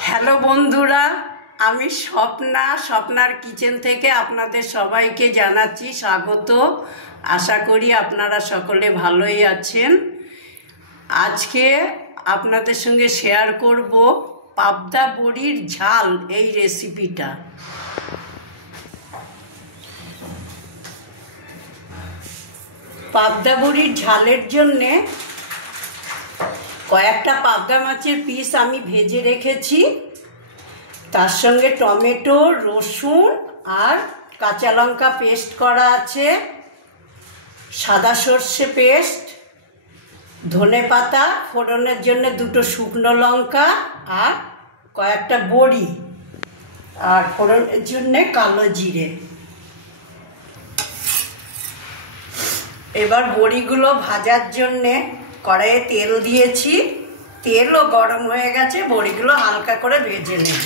Hello বন্ধুরা, আমি স্বপ্নার kitchen থেকে আপনাদের সবাইকে জানাচ্ছি স্বাগত। আশা করি আপনারা সকলে ভালোই আছেন। আজকে আপনাদের সঙ্গে শেয়ার করব পাবদা বড়ির ঝাল এই রেসিপিটা। পাবদা বড়ির ঝালের জন্যে কয়েকটা পাবদা মাছের পিস আমি ভেজে রেখেছি। তার সঙ্গে টমেটো, রসুন আর কাঁচা লঙ্কা পেস্ট করা আছে, সাদা সর্ষে পেস্ট, ধনেপাতা ফোড়নের জন্য দুটো শুকনো লঙ্কা আর কয়েকটা বড়ি আর ফোড়নের জন্য কালো জিরে। এবার বড়িগুলো ভাজার জন্যে কড়াইয়ে তেল দিয়েছি, তেলও গরম হয়ে গেছে, বড়িগুলো হালকা করে ভেজে নেব।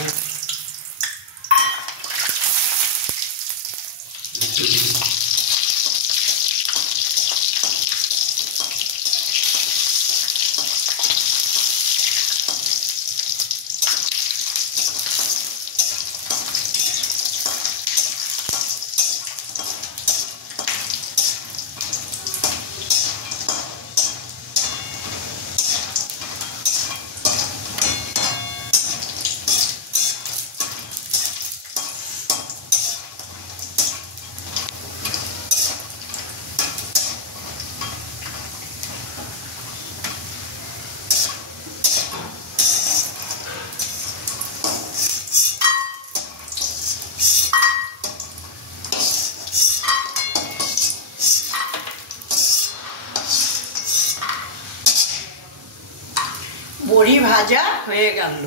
বড়ি ভাজা হয়ে গেল।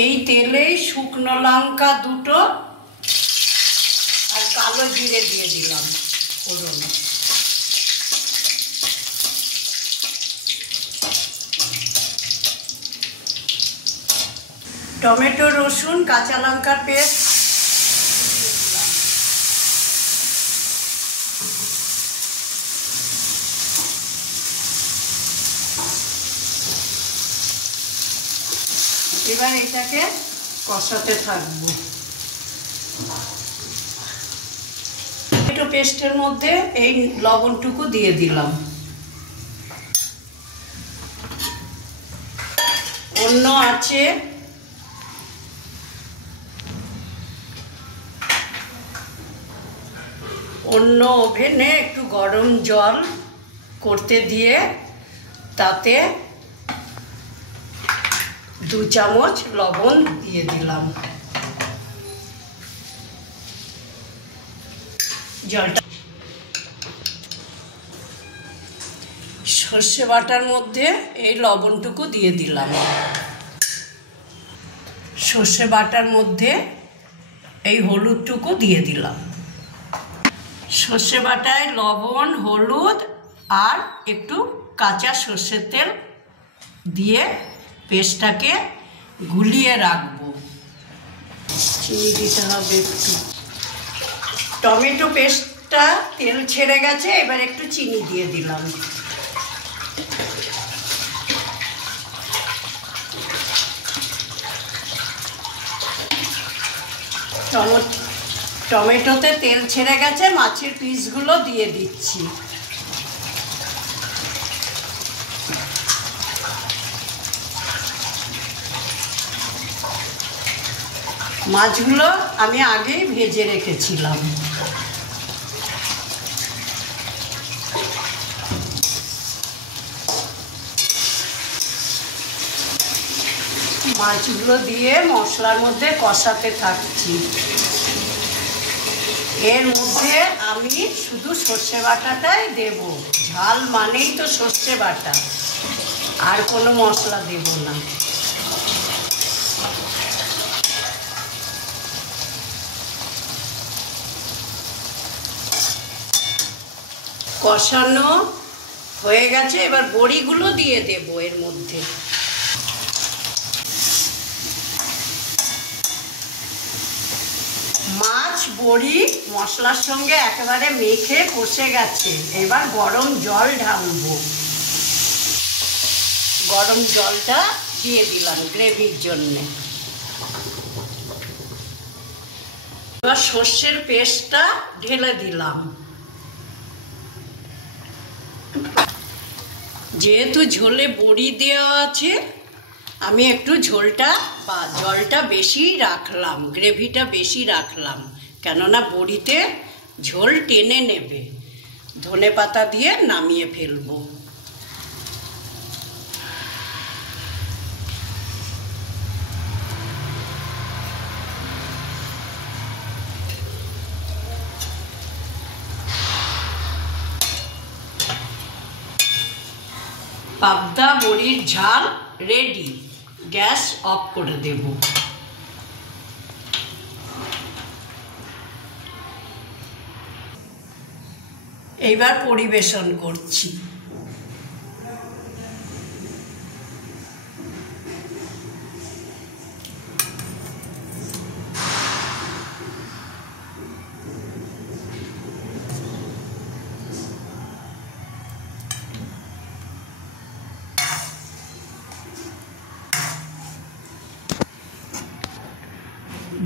এই তেলেই শুকনো লঙ্কা দুটো আর কালো জিরে দিয়ে দিলাম ফোড়নে। টমেটো, রসুন, কাঁচা লঙ্কার পেস্ট, এবার এটাকে কষাতে থাকবো। টমেটো পেস্টের মধ্যে এই লবণটুকু দিয়ে দিলাম। অন্য আছে অন্য ওভেনে একটু গরম জল করতে দিয়ে তাতে 2 চামচ লবণ দিয়ে দিলাম। জলটা সর্ষে বাটার মধ্যে এই লবণটুকু দিয়ে দিলাম। সর্ষে বাটার মধ্যে এই হলুদটুকু দিয়ে দিলাম। সর্ষে বাটায় লবণ, হলুদ আর একটু কাঁচা সর্ষের তেল দিয়ে পেস্টটাকে গুলিয়ে রাখবো। চিনি দিতে হবে একটু। টমেটো পেস্টটা তেল ছেড়ে গেছে, এবার একটু চিনি দিয়ে দিলাম। টমেটোতে তেল ছেড়ে গেছে, মাছের পিসগুলো দিয়ে দিচ্ছি। মাছগুলো আমি আগেই ভেজে রেখেছিলাম। মাছগুলো দিয়ে মশলার মধ্যে কষাতে থাকছি। এর মধ্যে আমি শুধু সর্ষে বাটাটাই দেব, ঝাল মানেই তো সর্ষে বাটা, আর কোনো মশলা দেব না। কষানো হয়ে গেছে, এবার বড়িগুলো দিয়ে দেব এর মধ্যে। বড়ি মশলার সঙ্গে একেবারে মেখে কষে গেছে। এবার গরম জল ঢালবো। গরম জলটা দিয়ে দিলাম গ্রেভির জন্যে। এবার সর্ষের পেস্টটা ঢেলে দিলাম। যেহেতু ঝোলে বড়ি দেওয়া আছে, আমি একটু ঝোলটা বা জলটা বেশি রাখলাম, গ্রেভিটা বেশি রাখলাম, কেননা বড়িতে ঝোল টেনে নেবে। ধনেপাতা দিয়ে নামিয়ে ফেলবো। পাবদা বড়ির ঝাল রেডি। গ্যাস অফ করে দেব। এইবার পরিবেশন করছি।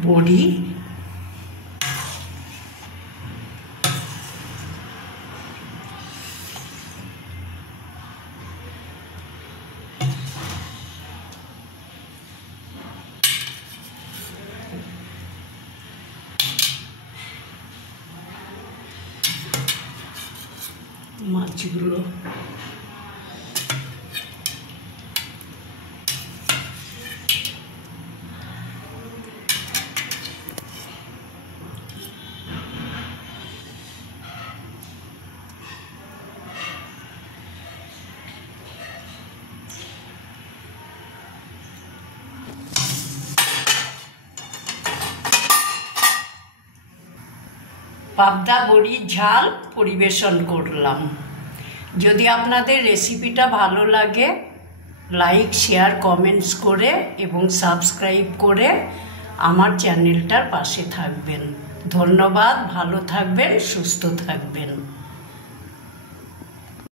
বড়ি মাছগুলো পাবদা বড়ির ঝাল পরিবেশন করলাম। যদি আপনাদের রেসিপিটা ভালো লাগে, লাইক, শেয়ার, কমেন্টস করে এবং সাবস্ক্রাইব করে আমার চ্যানেলটার পাশে থাকবেন। ধন্যবাদ। ভালো থাকবেন, সুস্থ থাকবেন।